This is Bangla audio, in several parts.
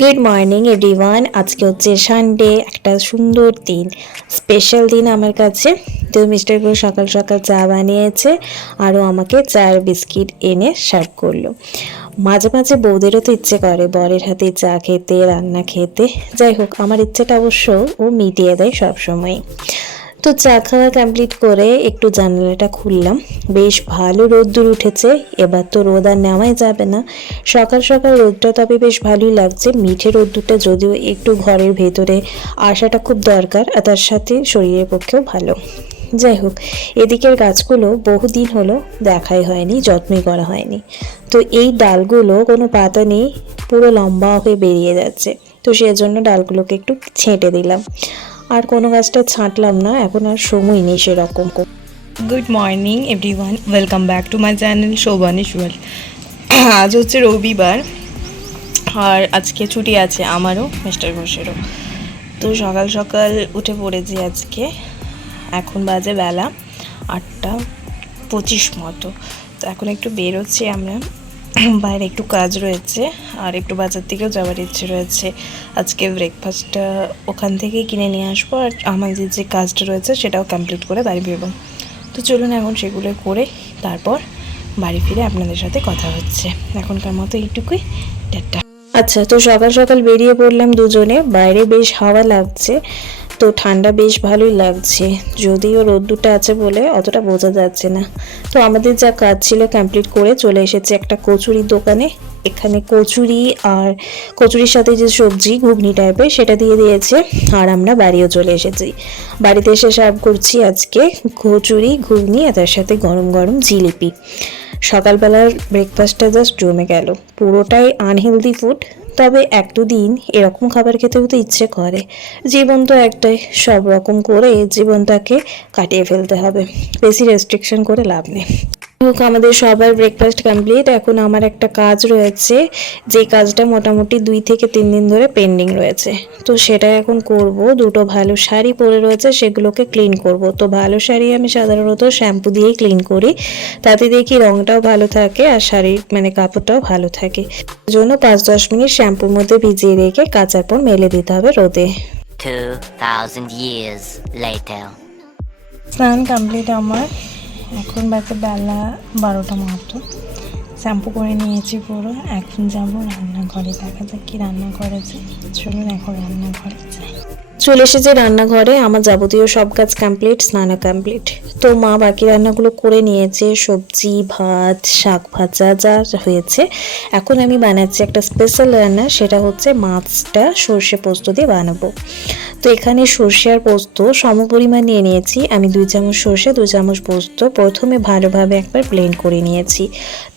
Good morning everyone. আজকে হচ্ছে সানডে, একটা সুন্দর দিন, স্পেশাল দিন আমার কাছে। তো মিস্টার গুলো সকাল সকাল চা বানিয়েছে, আরও আমাকে চার বিস্কিট এনে সার্ভ করলো। মাঝে মাঝে বৌদেরও তো ইচ্ছে করে বরের হাতে চা খেতে, রান্না খেতে। যাই হোক, আমার ইচ্ছেটা অবশ্য ও মিটিয়ে দেয় সবসময়। তো চা খাওয়া কমপ্লিট করে একটু জানালাটা খুললাম। বেশ ভালো রোদ্দুর উঠেছে, এবার তো রোদ আর নেওয়াই যাবে না। সকাল সকাল রোদটা তবে বেশ ভালোই লাগছে। মিঠে রোদ্দুরটা যদিও একটু ঘরের ভেতরে আসাটা খুব দরকার, আর তার সাথে শরীরের পক্ষেও ভালো। যাই হোক, এদিকের গাছগুলো বহুদিন হলো দেখাই হয়নি, যত্নই করা হয়নি। তো এই ডালগুলো কোনো পাতা নেই, পুরো লম্বা হয়ে বেরিয়ে যাচ্ছে। তো সেজন্য ডালগুলোকে একটু ছেঁটে দিলাম, আর কোনো গাছটা ছাঁটলাম না, এখন আর সময় নেই সেরকম। Good morning everyone, welcome back to my channel Shobhanish world. আজ হচ্ছে রবিবার, আর আজকে ছুটি আছে আমারও, মিস্টার ঘোষেরও। তো সকাল সকাল উঠে পড়েছি আজকে। এখন বাজে বেলা 8:25 মতো। তো এখন একটু বেরোচ্ছি আমরা, বাইরে একটু কাজ রয়েছে, আর একটু বাজার দিকেও যাওয়ার ইচ্ছে রয়েছে। আজকে ব্রেকফাস্টটা ওখান থেকেই কিনে নিয়ে আসবো, আর আমাদের যে কাজটা রয়েছে সেটাও কমপ্লিট করে বাড়ি ফিরবো। তো চলুন এখন সেগুলো করে তারপর বাড়ি ফিরে আপনাদের সাথে কথা হচ্ছে। এখনকার মতো এইটুকুই, টাটা। আচ্ছা, তো সকাল সকাল বেরিয়ে পড়লাম দুজনে। বাইরে বেশ হাওয়া লাগছে, তো ঠান্ডা বেশ ভালোই লাগছে, যদিও রোদ্দুরটা আছে বলে অতটা বোঝা যাচ্ছে না। তো আমাদের যা কাজ ছিল কমপ্লিট করে চলে এসেছে একটা কচুরির দোকানে। এখানে কচুরি আর কচুরির সাথে যে সবজি ঘুগনি টাইপের সেটা দিয়ে দিয়েছে, আর আমরা বাড়িও চলে এসেছি। বাড়িতে এসে সার্ভ করছি আজকে কচুরি, ঘুগনি, আর তার সাথে গরম গরম জিলিপি। সকালবেলার ব্রেকফাস্টটা জাস্ট জমে গেল। পুরোটাই আনহেলদি ফুড, তবে এক দুদিন এরকম খাবার খেতেও তো ইচ্ছে করে। জীবন তো একটাই, সব রকম করে জীবনটাকে কাটিয়ে ফেলতে হবে, বেশি রেস্ট্রিকশন করে লাভ নেই। হোক, আমাদের সবার ব্রেকফাস্ট কমপ্লিট। এখন আমার একটা কাজ রয়েছে, যে কাজটা মোটামুটি 2 থেকে 3 দিন ধরে পেন্ডিং রয়েছে। তো সেটা এখন করব। দুটো ভালো শাড়ি পরে রয়েছে, সেগুলোকে ক্লিন করব। তো ভালো শাড়ি আমি সাধারণত শ্যাম্পু দিয়েই ক্লিন করি, তাতে দেখি রঙটাও ভালো থাকে আর শাড়ির কাপড়টাও ভালো থাকে। জন্য 5-10 মিনিট শ্যাম্পুর মধ্যে ভিজিয়ে রেখে কাচার পর মেলে দিতে হবে রোদে। 2000 years later. স্নান কমপ্লিট আমার, এখন বাজে বেলা 12টা মতো। শ্যাম্পু করে নিয়েছি পুরো। এখন যাবো রান্নাঘরে, দেখা যাক কি রান্না করেছে। চলুন এখন রান্নাঘরে যাই। চলে এসেছে রান্নাঘরে। আমার যাবতীয় সব কাজ কমপ্লিট, স্নানও কমপ্লিট। তো মা বাকি রান্নাগুলো করে নিয়েছে, সবজি, ভাত, শাক ভাজা যা হয়েছে। এখন আমি বানাচ্ছি একটা স্পেশাল রান্না, সেটা হচ্ছে মাছটা সর্ষে পোস্ত দিয়ে বানাবো। তো এখানে সর্ষে আর পোস্ত সমপরিমাণ নিয়ে নিয়েছি আমি। 2 চামচ সর্ষে, 2 চামচ পোস্ত প্রথমে ভালোভাবে একবার ব্লেন্ড করে নিয়েছি।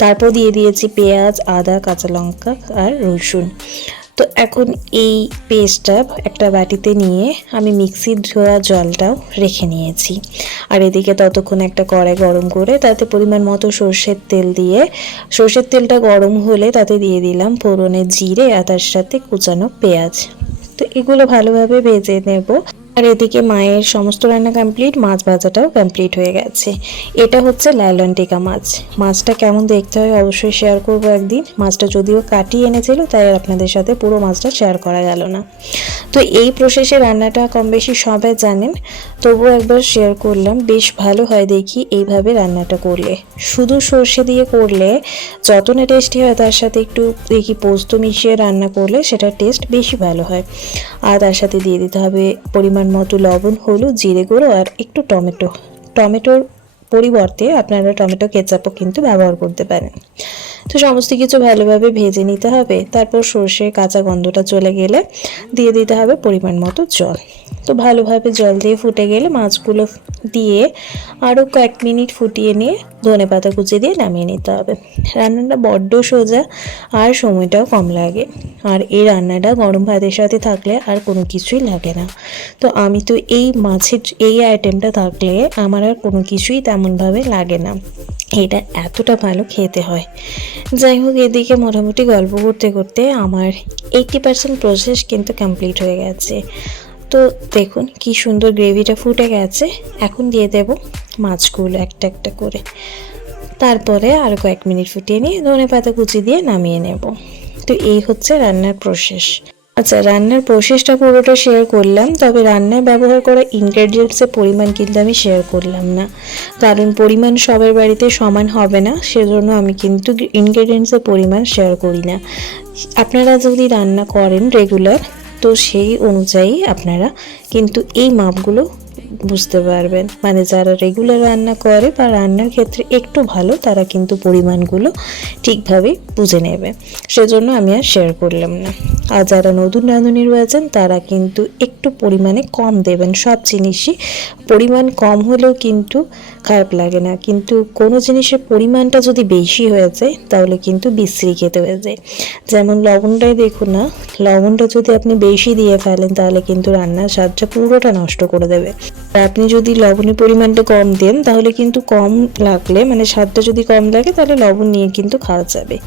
তারপর দিয়ে দিয়েছি পেঁয়াজ, আদা, কাঁচা লঙ্কা আর রসুন। তো এখন এই পেস্টটা একটা বাটিতে নিয়ে আমি মিক্সির ধোয়া জলটাও রেখে নিয়েছি। আর এদিকে ততক্ষণ একটা কড়াই গরম করে তাতে পরিমাণ মতো সর্ষের তেল দিয়ে, সর্ষের তেলটা গরম হলে তাতে দিয়ে দিলাম ফোড়নে জিরে, আর তার সাথে কুচানো পেঁয়াজ। তো এগুলো ভালোভাবে ভেজে নেব। আর এদিকে মায়ের সমস্ত রান্না কমপ্লিট, মাছ ভাজাটাও কমপ্লিট হয়ে গেছে। এটা হচ্ছে লাইলন টিকা মাছ। মাছটা কেমন দেখতে হয় অবশ্যই শেয়ার করব একদিন। মাছটা যদিও কাটিয়ে এনেছিল, তাই আপনাদের সাথে পুরো মাছটা শেয়ার করা গেল না। তো এই প্রসেসে রান্নাটা কম বেশি সবাই জানেন, তবুও একবার শেয়ার করলাম। বেশ ভালো হয় দেখি এইভাবে রান্নাটা করলে। শুধু সর্ষে দিয়ে করলে যত না টেস্টি হয়, তার সাথে একটু দেখি পোস্ত মিশিয়ে রান্না করলে সেটা টেস্ট বেশি ভালো হয়। আর তার সাথে দিয়ে দিতে হবে পরিমাণ মতো লবণ, হলুদ, জিরে গুঁড়ো আর একটু টমেটোর পরিবর্তে আপনারা টমেটো কেচাপও কিন্তু ব্যবহার করতে পারেন। তো সমস্ত কিছু ভালোভাবে ভেজে নিতে হবে। তারপর সর্ষের কাঁচা গন্ধটা চলে গেলে দিয়ে দিতে হবে পরিমাণ মতো জল। তো ভালোভাবে জল দিয়ে ফুটে গেলে মাছগুলো দিয়ে আরও কয়েক মিনিট ফুটিয়ে নিয়ে ধনেপাতা কুচি দিয়ে নামিয়ে নিতে হবে। রান্নাটা বড্ড সোজা, আর সময়টাও কম লাগে। আর এই রান্নাটা গরম ভাতের সাথে থাকলে আর কোনো কিছুই লাগে না। তো আমি তো এই মাছের এই আইটেমটা থাকলে আমার আর কোনো কিছুই তেমনভাবে লাগে না, এটা এতটা ভালো খেতে হয়। যাই হোক, এদিকে মোটামুটি গল্প করতে করতে আমার 80% প্রসেস কিন্তু কমপ্লিট হয়ে গেছে। তো দেখুন কি সুন্দর গ্রেভিটা ফুটে গেছে। এখন দিয়ে দেব মাছগুলো একটা একটা করে। তারপরে আর কয়েক মিনিট ফুটিয়ে নিয়ে ধনেপাতা কুচি দিয়ে নামিয়ে নেব। তো এই হচ্ছে রান্নার প্রসেস। আচ্ছা, রান্নার প্রসেসটা পুরোটা শেয়ার করলাম, তবে রান্নায় ব্যবহার করা ইনগ্রেডিয়েন্টসের পরিমাণ কিন্তু আমি শেয়ার করলাম না, কারণ পরিমাণ সবার বাড়িতে সমান হবে না, সেজন্য আমি কিন্তু ইনগ্রেডিয়েন্টসের পরিমাণ শেয়ার করি না। আপনারা যদি রান্না করেন রেগুলার, তো সেই অনুযায়ী আপনারা কিন্তু এই মাপগুলো বুঝতে পারবেন। মানে যারা রেগুলার রান্না করে বা রান্নার ক্ষেত্রে একটু ভালো, তারা কিন্তু পরিমাণগুলো ঠিকভাবে বুঝে নেবে, সেজন্য আমি আর শেয়ার করলাম না। আর যারা নতুন রাঁধুনি রয়েছেন, তারা কিন্তু একটু পরিমাণে কম দেবেন। সব জিনিসই পরিমাণ কম হলেও কিন্তু খারাপ লাগে না, কিন্তু কোনো জিনিসের পরিমাণটা যদি বেশি হয়ে যায় তাহলে কিন্তু বিশ্রী খেতে হয়ে যায়। যেমন লবণটাই দেখুন না, লবণটা যদি আপনি বেশি দিয়ে ফেলেন তাহলে কিন্তু রান্নার স্বাদটা পুরোটা নষ্ট করে দেবে। আর আপনি যদি লবণের পরিমাণটা কম দেন তাহলে কিন্তু কম লাগলে, মানে স্বাদটা যদি কম লাগে, তাহলে লবণ নিয়ে কিন্তু খাওয়া যাবে।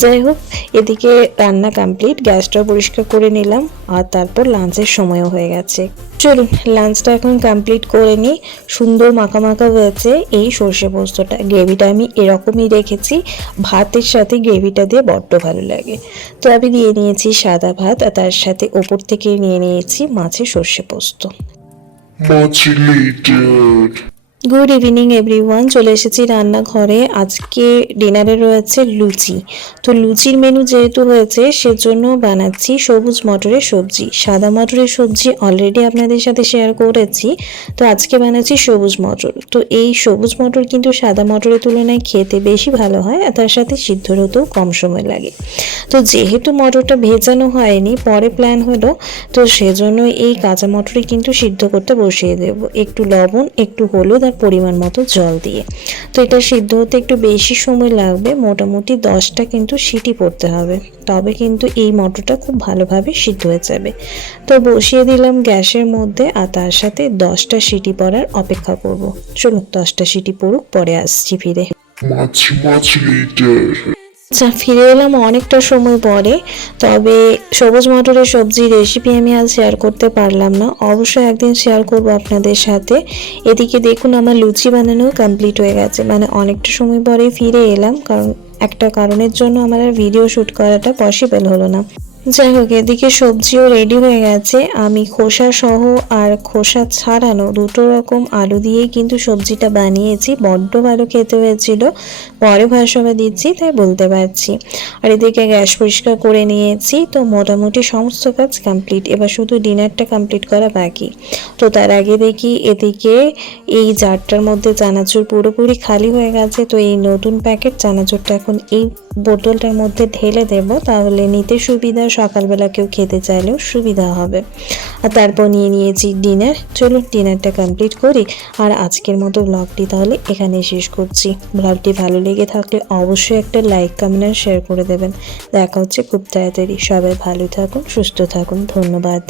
যাই হোক, এদিকে রান্না কমপ্লিট, গ্যাসটা পরিষ্কার করে নিলাম, আর তারপর লাঞ্চের সময়ও হয়ে গেছে। চলুন লাঞ্চটা এখন কমপ্লিট করে নিই। সুন্দর মাখা মাখা হয়েছে এই সর্ষে পোস্তটা। গ্রেভিটা আমি এরকমই রেখেছি, ভাতের সাথে গ্রেভিটা দিয়ে বড্ড ভালো লাগে। তো আমি দিয়ে নিয়েছি সাদা ভাত, আর তার সাথে ওপর থেকে নিয়ে নিয়েছি মাছের সর্ষে পোস্ত। Much later. Good evening everyone, চলে এসেছি রান্নাঘরে। আজকে ডিনারে রয়েছে লুচি। তো লুচির মেনু যেহেতু হয়েছে, সেজন্য বানাচ্ছি সবুজ মটরের সবজি। সাদা মটরের সবজি অলরেডি আপনাদের সাথে শেয়ার করেছি, তো আজকে বানাচ্ছি সবুজ মটর। তো এই সবুজ মটর কিন্তু সাদা মটরের তুলনায় খেতে বেশি ভালো হয়, আর তার সাথে সিদ্ধ হতেও কম সময় লাগে। তো যেহেতু মটরটা ভেজানো হয়নি, পরে প্ল্যান হলো, তো সেজন্য এই কাঁচা মটরই কিন্তু সিদ্ধ করতে বসিয়ে দেব, একটু লবণ, একটু হলুদ আর পরিমাণ মতো জল দিয়ে। তো এটা সিদ্ধ হতে একটু বেশি সময় লাগবে, মোটামুটি 10টা কিন্তু সিটি পড়তে হবে, তবে কিন্তু এই মটরটা খুব ভালোভাবে সিদ্ধ হয়ে যাবে। তো বসিয়ে দিলাম গ্যাসের মধ্যে, আর তার সাথে 10টা সিটি পড়ার অপেক্ষা করব। চলুন 10টা সিটি পড়ুক, পরে আসছি ফিরে। Much later. আচ্ছা, ফিরে এলাম অনেকটা সময় পরে, তবে সবুজ মটরের সবজির রেসিপি আমি আজ শেয়ার করতে পারলাম না, অবশ্যই একদিন শেয়ার করব আপনাদের সাথে। এদিকে দেখুন আমার লুচি বানানো কমপ্লিট হয়ে গেছে, মানে অনেকটা সময় পরে ফিরে এলাম, কারণ একটা কারণের জন্য আমার আর ভিডিও শ্যুট করাটা পসিবল হলো না। যাই হোক, এদিকে সবজিও রেডি হয়ে গেছে। আমি খোসা সহ আর খোসা ছাড়ানো দুটো রকম আলু দিয়েই কিন্তু সবজিটা বানিয়েছি, বড্ড ভালো খেতে হয়েছিল। পরে ভাষাবা দিচ্ছি তাই বলতে পারছি। আর এদিকে গ্যাস পরিষ্কার করে নিয়েছি, তো মোটামুটি সমস্ত কাজ কমপ্লিট, এবার শুধু ডিনারটা কমপ্লিট করা বাকি। তো তার আগে দেখি এদিকে এই জারটার মধ্যে চানাচুর পুরোপুরি খালি হয়ে গেছে, তো এই নতুন প্যাকেট চানাচুরটা এখন এই বোতলটার মধ্যে ঢেলে দেব, তাহলে নিতে সুবিধা, সকালবেলা কেউ খেতে চাইলেও সুবিধা হবে। আর তারপর নিয়ে নিয়েছি ডিনার। চলুন ডিনারটা কমপ্লিট করি, আর আজকের মতো ব্লগটি তাহলে এখানে শেষ করছি। ব্লগটি ভালো লেগে থাকলে অবশ্যই একটা লাইক, কমেন্ট আর শেয়ার করে দেবেন। দেখা হচ্ছে খুব তাড়াতাড়ি। সবাই ভালো থাকুন, সুস্থ থাকুন, ধন্যবাদ।